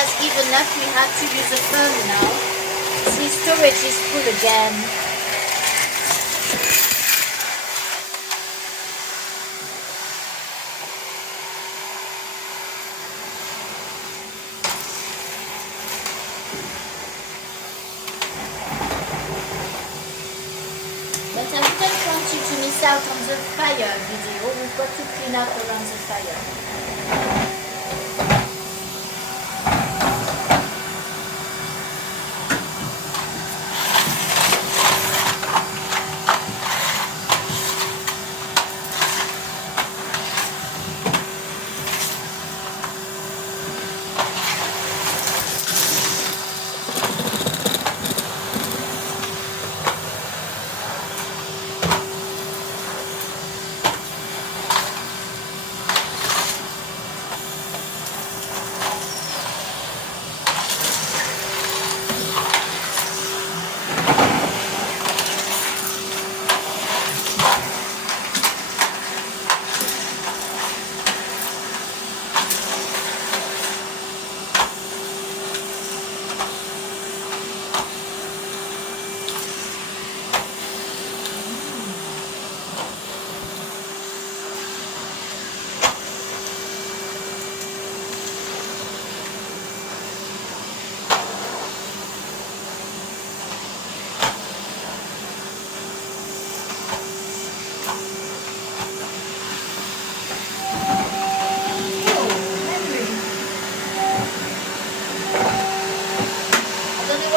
has given up. We have to use the phone now. The storage is full again. But I wouldn't want you to miss out on the fire video. We've got to clean up around the fire.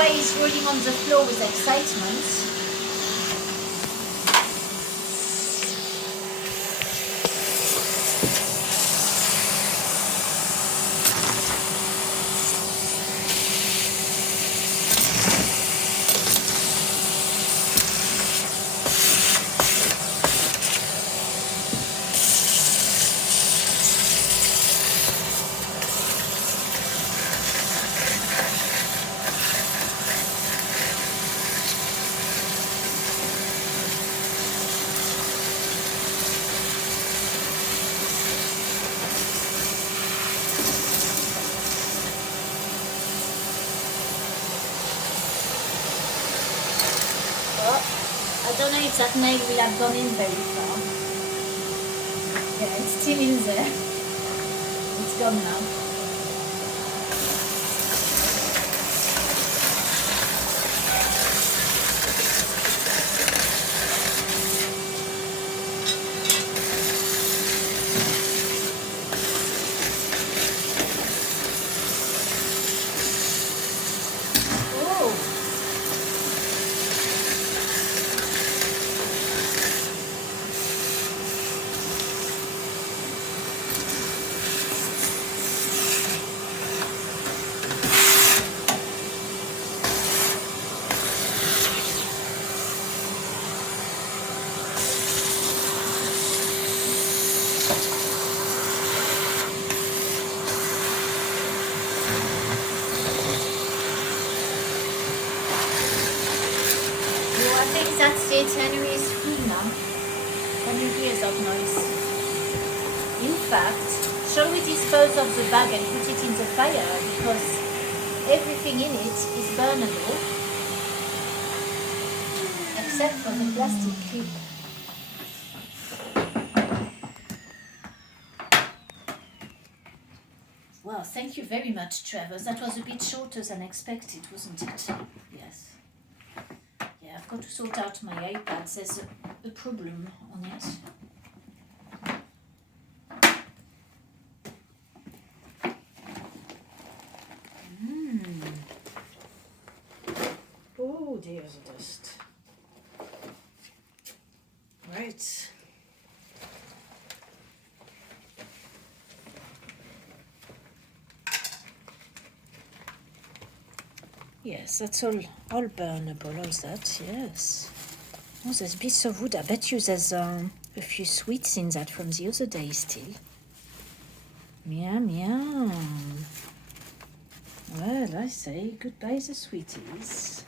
He's rolling on the floor with excitement. I don't know if that nail will have gone in very far. Yeah, it's still in there. It's gone now. I think that's it. Henry is full now. Henry hears that noise. In fact, shall we dispose of the bag and put it in the fire, because everything in it is burnable except for the plastic clip. Well, thank you very much, Trevor. That was a bit shorter than expected, wasn't it? Yes. Yeah, I've got to sort out my iPad. There's a problem on it. Oh dear, the dust. Right. Yes, that's all burnable, all that, yes. Oh, there's bits of wood. I bet you there's a few sweets in that from the other day still. Yum, yum. Well, I say goodbye the sweeties.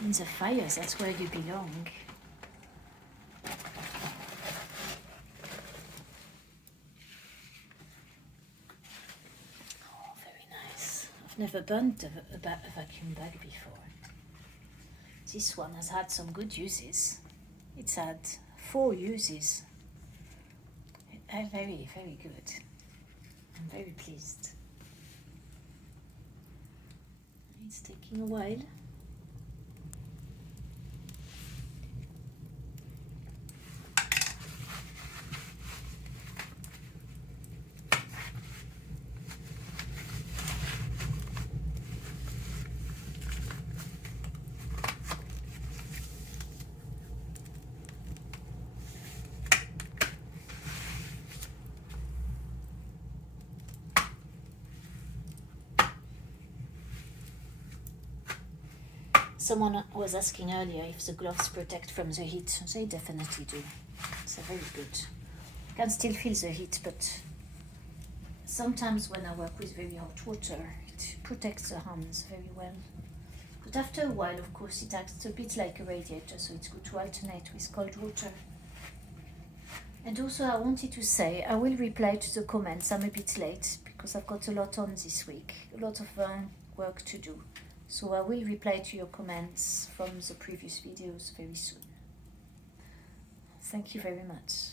In the fire, that's where you belong. Oh, very nice. Never burnt a vacuum bag before. This one has had some good uses. It's had 4 uses. Very, very good. I'm very pleased. It's taking a while. Someone was asking earlier if the gloves protect from the heat. They definitely do. It's very good. You can still feel the heat, but sometimes when I work with very hot water, it protects the hands very well. But after a while, of course, it acts a bit like a radiator, so it's good to alternate with cold water. And also, I wanted to say, I will reply to the comments. I'm a bit late because I've got a lot on this week, a lot of work to do. So I will reply to your comments from the previous videos very soon. Thank you very much.